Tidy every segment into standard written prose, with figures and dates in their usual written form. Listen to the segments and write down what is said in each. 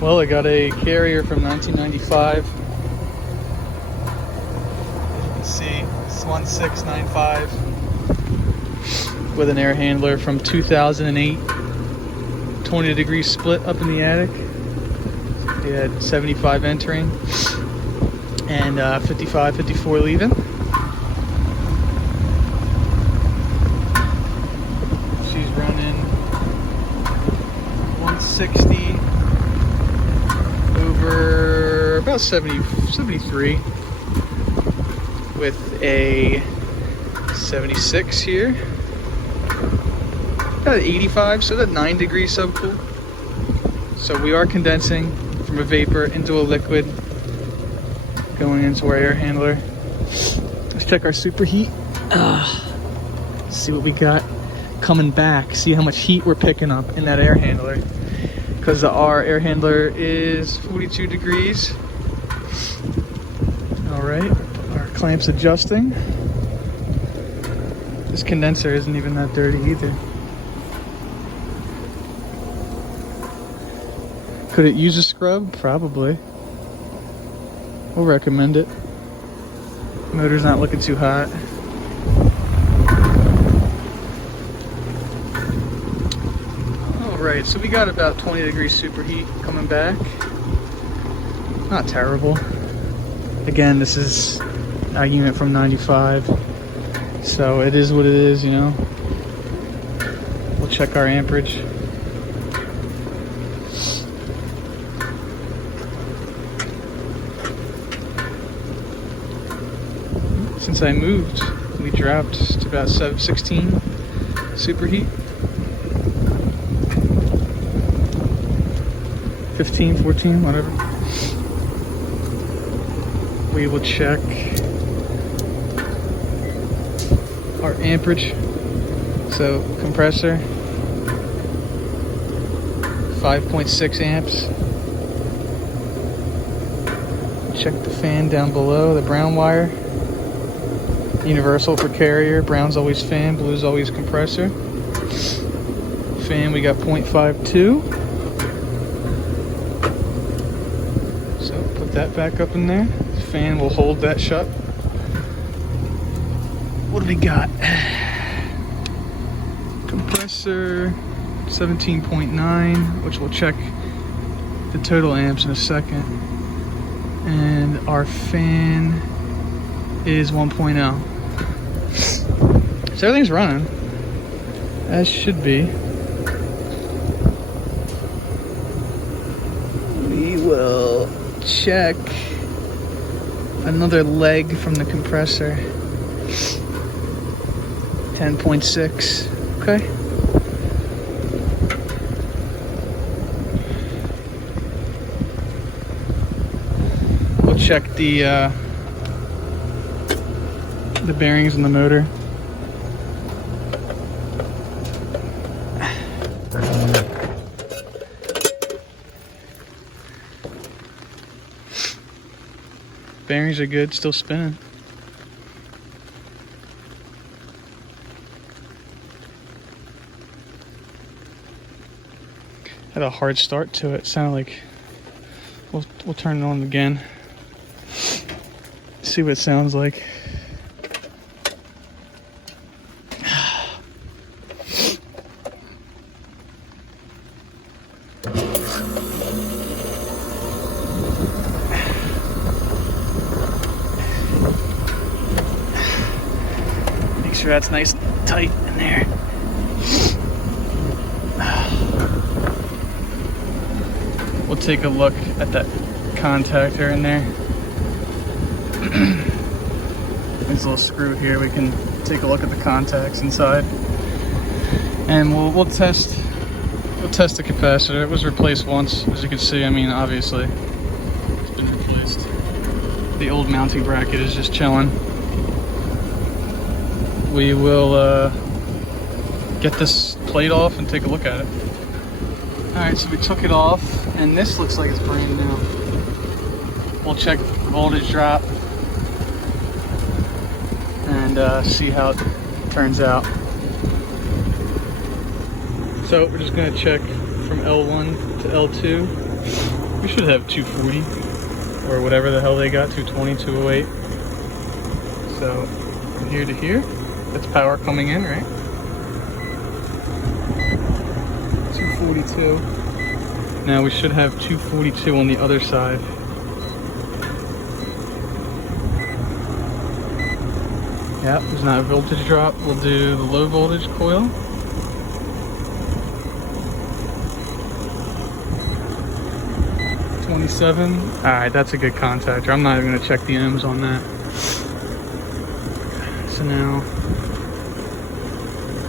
Well, I got a Carrier from 1995. As you can see, it's 1695 with an air handler from 2008. 20-degree split up in the attic. We had 75 entering and 55, 54 leaving. She's running 160 over about 73 with a 76 here. About 85, so that 9-degree subcool. So we are condensing from a vapor into a liquid going into our air handler. Let's check our superheat. See what we got coming back. See how much heat we're picking up in that air handler. Because our air handler is 42 degrees. All right, our clamp's adjusting. This condenser isn't even that dirty either. Could it use a scrub? Probably. We'll recommend it. Motor's not looking too hot. Alright, so we got about 20 degrees superheat coming back. Not terrible. Again, this is a unit from 95. So it is what it is, you know. We'll check our amperage. Since I moved, we dropped to about 16 superheat. 15, 14, whatever. We will check our amperage. So compressor, 5.6 amps. Check the fan down below, the brown wire. Universal for Carrier. Brown's always fan, blue's always compressor. Fan, we got 0.52. So put that back up in there. Fan will hold that shut. What do we got? Compressor 17.9, which we'll check the total amps in a second. And our fan is 1.0. So everything's running as should be. We will check another leg from the compressor. 10.6. Okay. We'll check the bearings in the motor. Bearings are good, still spinning. Had a hard start to it. Sounded like we'll turn it on again. See what it sounds like. Make sure that's nice and tight in there. We'll take a look at that contactor in there. This little screw here, we can take a look at the contacts inside, and we'll test the capacitor. It was replaced once, as you can see. I mean, obviously it's been replaced. The old mounting bracket is just chilling. We will get this plate off and take a look at it. Alright, so we took it off, and this looks like it's brand new. We'll check the voltage drop and see how it turns out. So we're just going to check from L1 to L2. We should have 240 or whatever the hell they got, 220, 208. So from here to here, that's power coming in, right? 242. Now we should have 242 on the other side. Yep, there's not a voltage drop. We'll do the low voltage coil. $27. Alright, that's a good contactor. I'm not even going to check the ohms on that. So now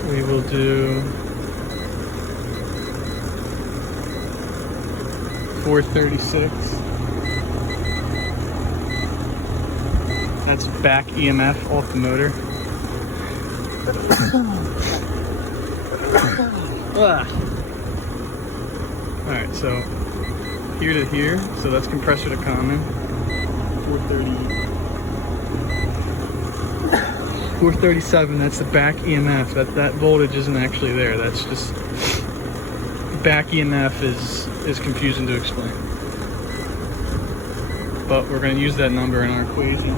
we will do 436. That's back EMF off the motor. Alright, so here to here, so that's compressor to common. 437, that's the back EMF. That voltage isn't actually there. That's just back EMF is confusing to explain. But we're going to use that number in our equation.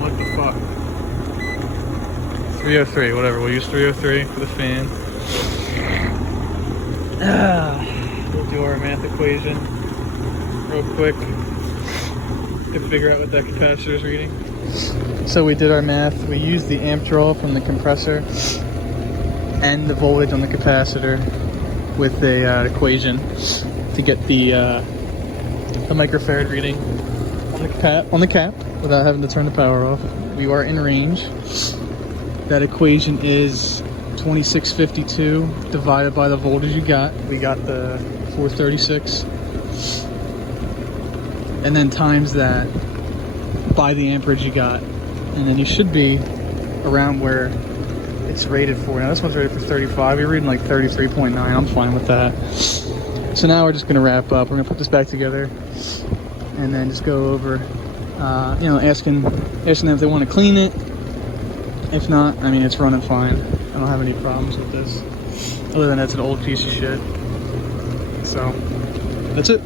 What the fuck? 303, whatever. We'll use 303 for the fan. We'll do our math equation real quick to figure out what that capacitor is reading. So we did our math. We used the amp draw from the compressor and the voltage on the capacitor with the equation to get the microfarad reading on the cap without having to turn the power off. We are in range. That equation is 2652 divided by the voltage you got. We got the 436. And then times that by the amperage you got. And then you should be around where it's rated for. Now this one's rated for 35. You're reading like 33.9. I'm fine with that. So now we're just going to wrap up. We're going to put this back together and then just go over, asking them if they want to clean it. If not, I mean, it's running fine. I don't have any problems with this. Other than that's an old piece of shit. So, that's it.